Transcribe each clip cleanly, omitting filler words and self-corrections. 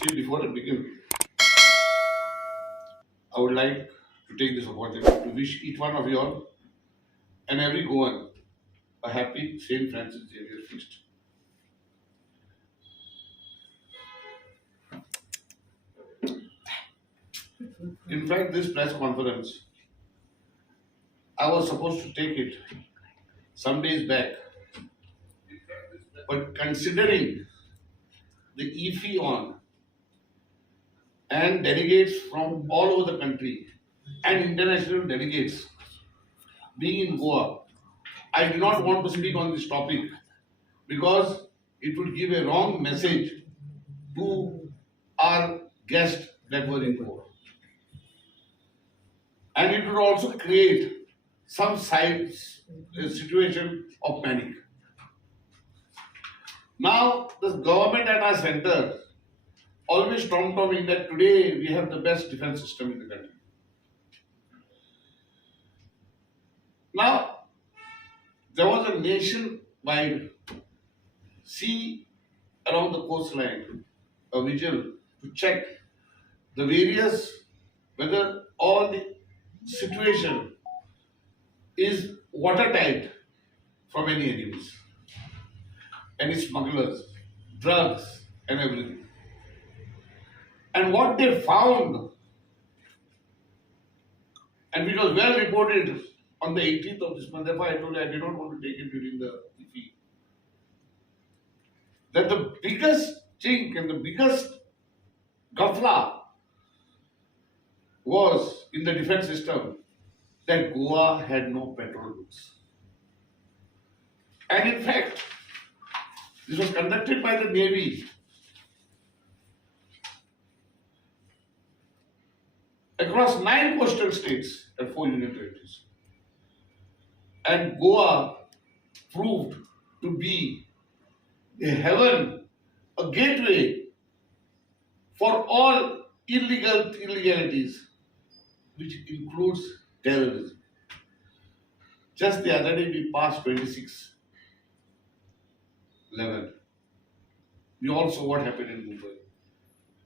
See, before I begin, I would like to take this opportunity to wish each one of you all and every Goan a happy St. Francis Xavier feast. In fact, this press conference, I was supposed to take it some days back, but considering the EFI on and delegates from all over the country and international delegates being in Goa, I do not want to speak on this topic because it would give a wrong message to our guests that were in Goa. And it would also create some situation of panic. Now, the government at our center always tom-tomming that today we have the best defense system in the country. Now, there was a nationwide sea around the coastline, a vigil to check the various, whether all the situation is watertight from any enemies, any smugglers, drugs and everything. And what they found, and it was well reported on the 18th of this month, therefore I told you I did not want to take it during the EFI, that the biggest chink and the biggest gafla was in the defense system that Goa had no petrol books. And in fact, this was conducted by the Navy across 9 coastal states and 4 union territories. And Goa proved to be a heaven, a gateway for all illegalities, which includes terrorism. Just the other day we passed 26/11. We all saw what happened in Mumbai.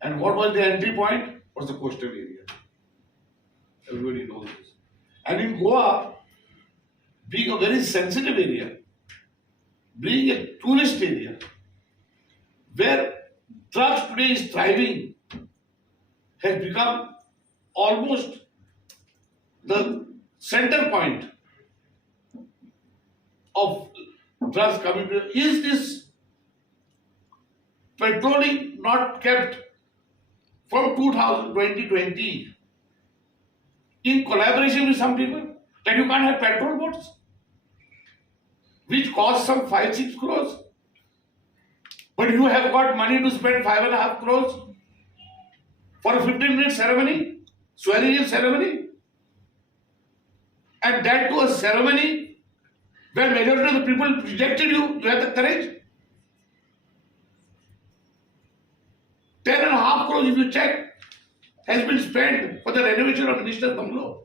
And what was the entry point? Was the coastal area. Everybody knows this. And in Goa, being a very sensitive area, being a tourist area, where drugs today is thriving, has become almost the center point of drugs coming to. Is this patrolling not kept from 2020 in collaboration with some people that you can't have petrol boats, which cost some 5-6 crores, but you have got money to spend 5.5 crores for a 15-minute ceremony, swearing-in ceremony, and that to a ceremony where majority of the people rejected you. You have the courage. 10.5 crores, if you check, has been spent for the renovation of Minister's bungalow.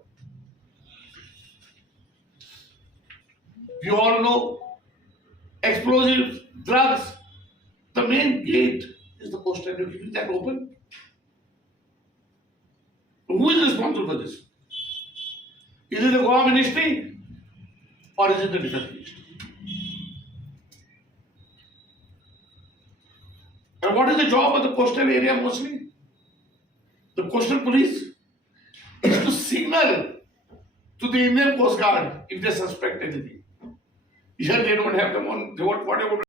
You all know explosives, drugs. The main gate is the coastal area. Is that open? Who is responsible for this? Is it the Goa Ministry or is it the Defense Ministry? And what is the job of the coastal area mostly? The coastal police is to signal to the Indian Coast Guard if they suspect anything. Here they don't have them on, whatever.